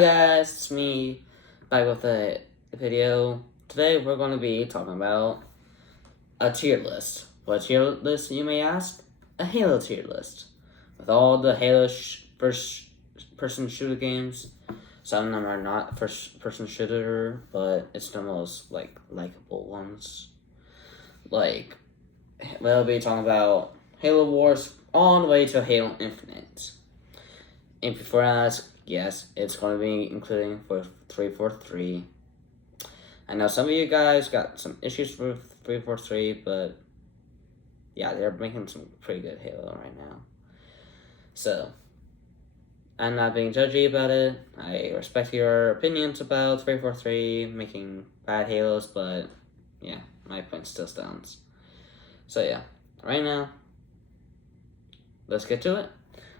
Guys, it's me back with a video. Today we're going to be talking about a tier list. What tier list, you may ask? A Halo tier list. With all the Halo first person shooter games. Some of them are not first person shooter, but it's the most likable ones. We'll be talking about Halo Wars all the way to Halo Infinite. And before I ask, yes, it's going to be including for 343. I know some of you guys got some issues with 343, but yeah, they're making some pretty good Halo right now. So, I'm not being judgy about it. I respect your opinions about 343 making bad Halos, but yeah, my point still stands. So yeah, right now, let's get to it.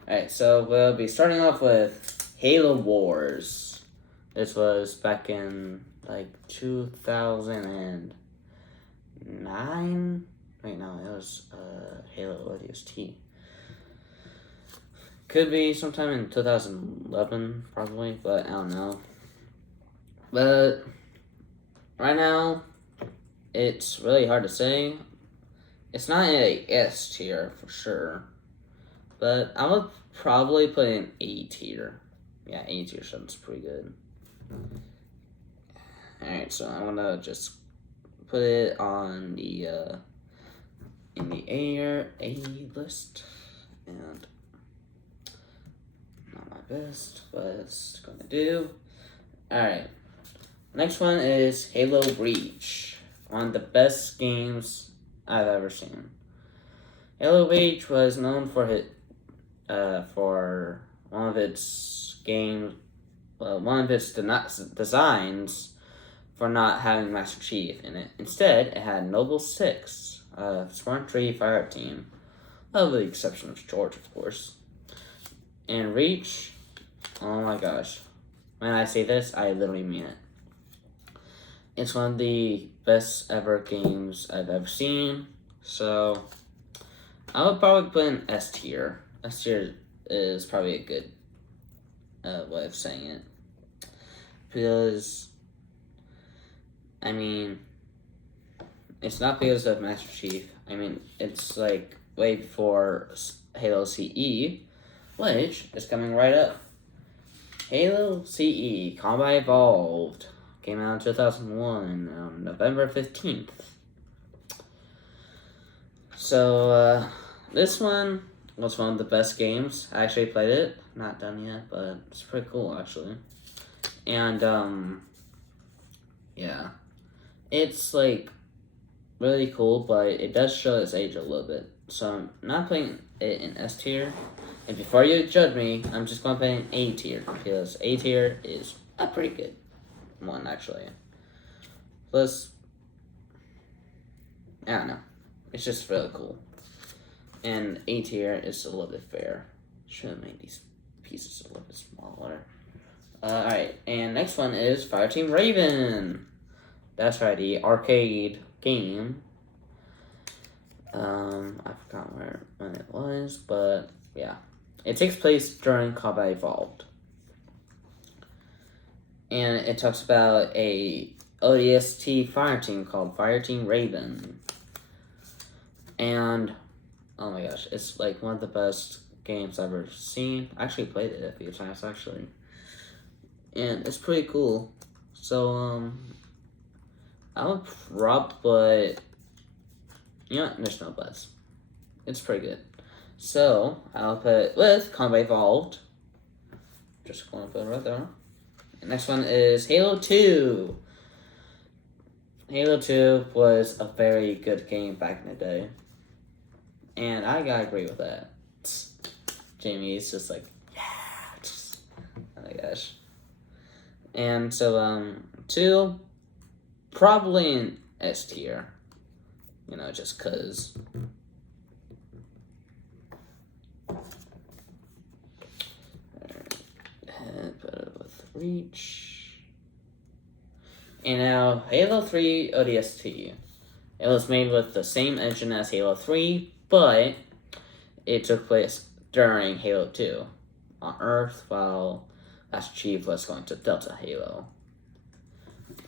Alright, so we'll be starting off with Halo Wars. This was back in 2009. Wait, no, it was Halo ODST. Could be sometime in 2011, probably, but I don't know. But right now, it's really hard to say. It's not a S tier for sure, but I would probably put it in A tier. Yeah, A tier sounds pretty good. Alright, so I'm gonna just put it on the in the A list, and not my best, but it's gonna do. Alright, next one is Halo Reach, one of the best games I've ever seen. Halo Reach was known for one of its designs for not having Master Chief in it. Instead, it had Noble 6, Spartan 3 fire team, with the exception of George, of course. And Reach, oh my gosh. When I say this, I literally mean it. It's one of the best ever games I've ever seen, so I would probably put in S tier. S tier is probably a good way of saying it, because I mean, it's not because of Master Chief. I mean, it's way before Halo CE, which is coming right up. Halo CE Combat Evolved came out in 2001 on November 15th. So this one was one of the best games. I actually played it. Not done yet, but it's pretty cool actually. And yeah, it's really cool, but it does show its age a little bit. So I'm not putting it in S tier. And before you judge me, I'm just gonna put it in A tier, because A tier is a pretty good one actually. Plus, I don't know, it's just really cool. And A tier is a little bit fair. Should have made these pieces a little bit smaller. Alright, and next one is Fireteam Raven. That's right, the arcade game. I forgot when it was, but yeah. It takes place during Combat Evolved. And it talks about a ODST fireteam called Fireteam Raven. And oh my gosh, it's one of the best games I've ever seen. I actually played it a few times actually. And it's pretty cool. So I would but you know what? There's no buts. It's pretty good. So I'll put it with Combat Evolved. Just going to put it right there. The next one is Halo 2. Halo 2 was a very good game back in the day. And I gotta agree with that. Jamie's just yeah. Oh my gosh. And so, 2, probably in S tier. You know, just cause. And put it with Reach. And now, Halo 3 ODST. It was made with the same engine as Halo 3, but it took place during Halo 2 on Earth, while Master Chief was going to Delta Halo.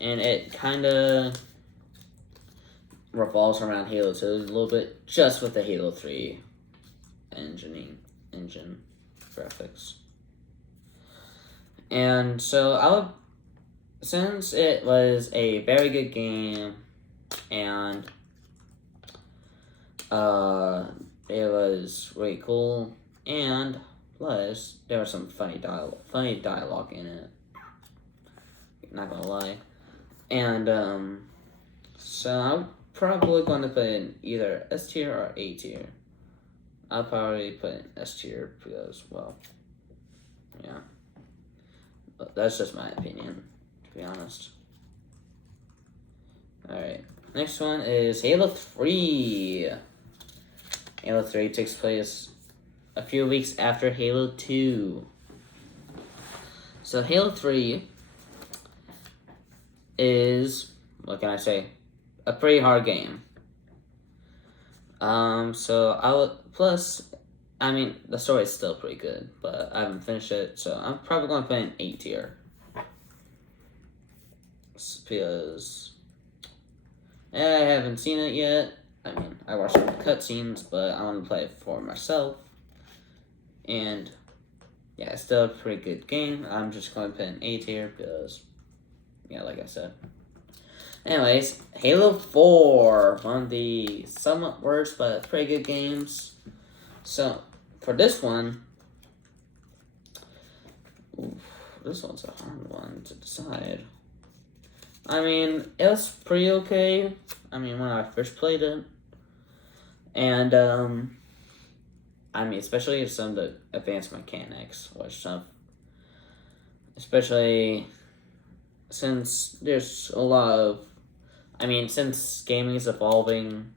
And it kind of revolves around Halo 2 a little bit, just with the Halo 3 engine graphics. And so since it was a very good game, and it was really cool, and plus there was some funny dialogue in it. Not gonna lie, and so I'm probably going to put in either S tier or A tier. I'll probably put in S tier because, well, yeah. But that's just my opinion, to be honest. Alright, next one is Halo 3. Halo 3 takes place a few weeks after Halo 2. So Halo 3 is, what can I say, a pretty hard game. The story is still pretty good, but I haven't finished it, so I'm probably going to put in A tier. Because I haven't seen it yet. I mean, I watched some cutscenes, but I want to play it for myself. And yeah, it's still a pretty good game. I'm just going to put in A tier because, yeah, like I said. Anyways, Halo 4, one of the somewhat worst but pretty good games. So, for this one, this one's a hard one to decide. I mean, it was pretty okay. I mean, when I first played it. And, I mean, especially some of the advanced mechanics, especially since there's a lot of, since gaming is evolving,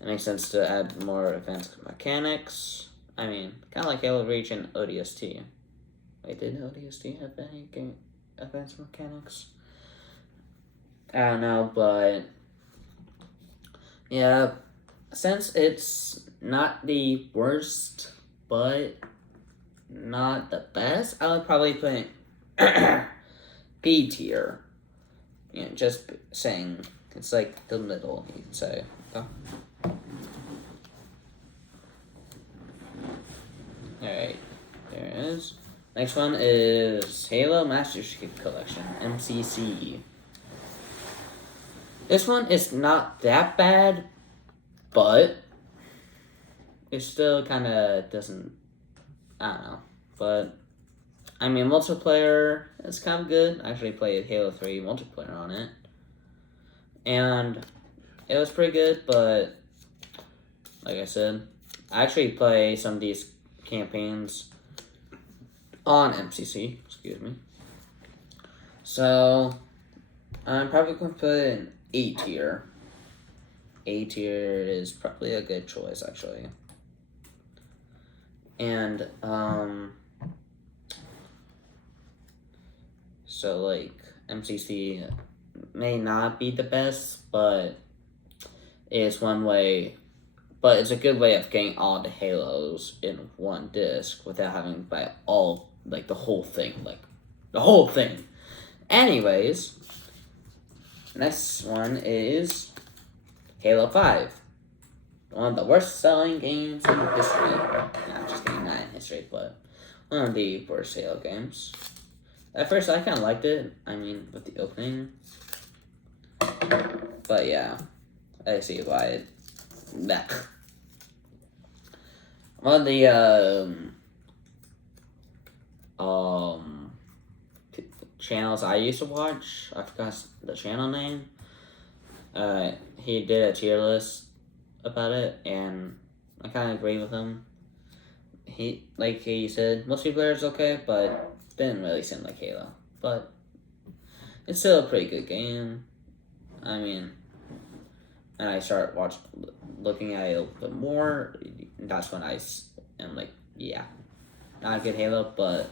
it makes sense to add more advanced mechanics. I mean, kind of like Halo Reach and ODST. Wait, did ODST have any advanced mechanics? I don't know, but yeah, since it's not the worst, but not the best, I would probably put it B tier. You know, just saying, it's like the middle, you could say. Alright, there it is. Next one is Halo Master Chief Collection, MCC. This one is not that bad, but it still kind of doesn't, I don't know, but I mean, multiplayer is kind of good. I actually played Halo 3 multiplayer on it. And it was pretty good, but like I said, I actually play some of these campaigns on MCC, excuse me. So, I'm probably going to put in A tier. A tier is probably a good choice, actually. And, so, like, MCC may not be the best, but it's one way, but it's a good way of getting all the Halos in one disc without having to buy all, like, the whole thing. Anyways, next one is Halo 5. One of the worst selling games in history. Not just kidding, not in history, but one of the worst Halo games. At first, I kind of liked it. I mean, with the opening. But yeah, I see why one of the channels I used to watch, I forgot the channel name. He did a tier list about it, and I kind of agree with him. He said, multiplayer is okay, but didn't really seem like Halo. But it's still a pretty good game. I mean, and I start looking at it a little bit more. That's when I am like, yeah, not a good Halo, but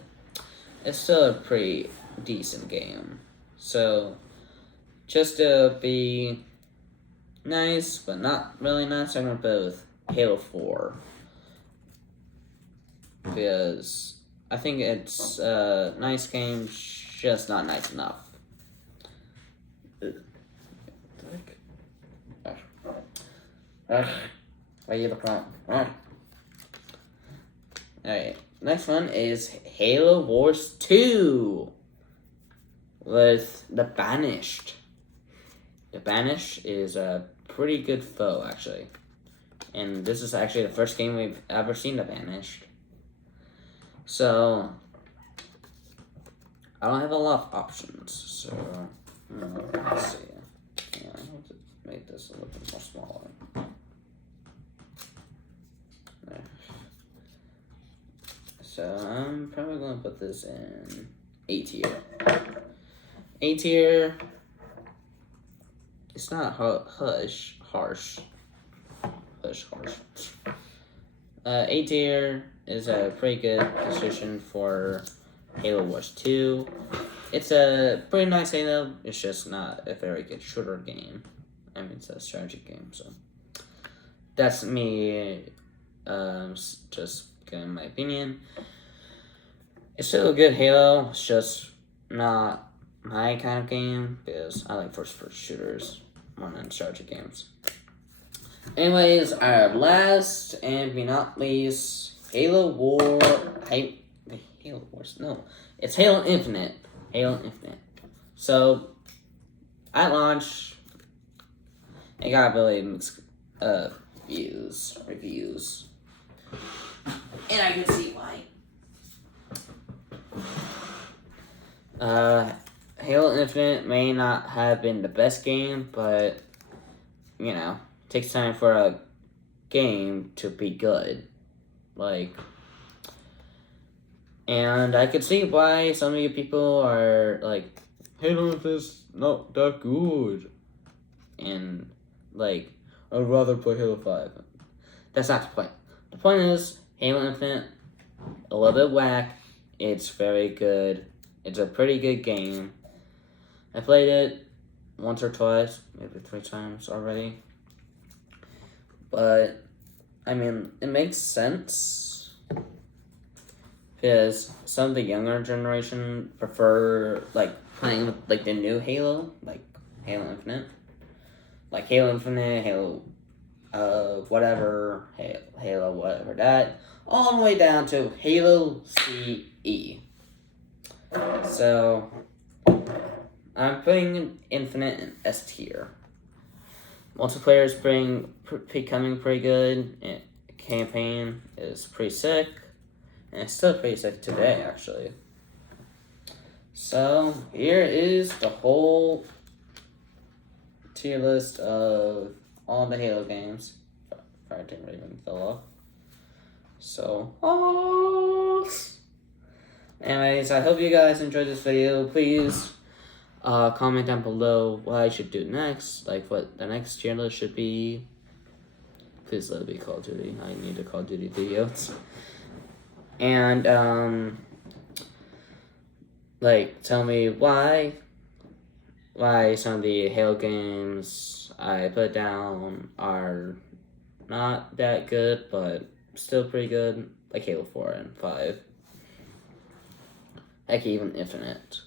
it's still a pretty decent game. So, just to be nice, but not really nice, I'm gonna put it with Halo 4. Because I think it's a nice game, just not nice enough. Why are you looking at? Alright, next one is Halo Wars 2 with The Banished. The Banished is a pretty good foe, actually. And this is actually the first game we've ever seen The Banished. So, I don't have a lot of options, so let's see. Yeah, I'll just make this a little bit more smaller. There. So, I'm probably going to put this in A tier. A tier, it's not harsh. A tier is a pretty good position for Halo Wars 2. It's a pretty nice Halo, it's just not a very good shooter game. I mean, it's a strategy game, so. That's me, just giving my opinion. It's still a good Halo, it's just not my kind of game, because I like first-person shooters more than strategy games. Anyways, our last and not least, Halo Wars, no, it's Halo Infinite. So, at launch, it got really mixed reviews, and I can see why. Halo Infinite may not have been the best game, but, you know, it takes time for a game to be good. And I could see why some of you people are like, Halo Infinite's not that good. And, I'd rather play Halo 5. That's not the point. The point is, Halo Infinite, a little bit whack. It's very good. It's a pretty good game. I played it once or twice, maybe 3 times already. But, I mean, it makes sense. Because some of the younger generation prefer, playing with, the new Halo, Halo Infinite. Halo Infinite, Halo, whatever, Halo, whatever that. All the way down to Halo CE. So, I'm putting Infinite in S tier. Multiplayer is becoming pretty good. Campaign is pretty sick. And it's still pretty sick today, actually. So, here is the whole tier list of all the Halo games. Fire Team Raven fell off. So, anyways, I hope you guys enjoyed this video. Please comment down below what I should do next, what the next tier list should be. Please let it be Call of Duty. I need a Call of Duty videos. And, tell me why some of the Halo games I put down are not that good, but still pretty good, like Halo 4 and 5. Heck, even Infinite.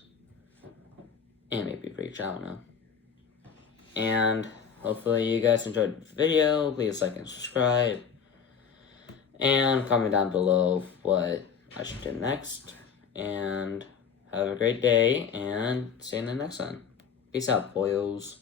And maybe Breach, I don't know. And hopefully you guys enjoyed the video. Please like and subscribe. And comment down below what I should do next. And have a great day, and see you in the next one. Peace out, boyos.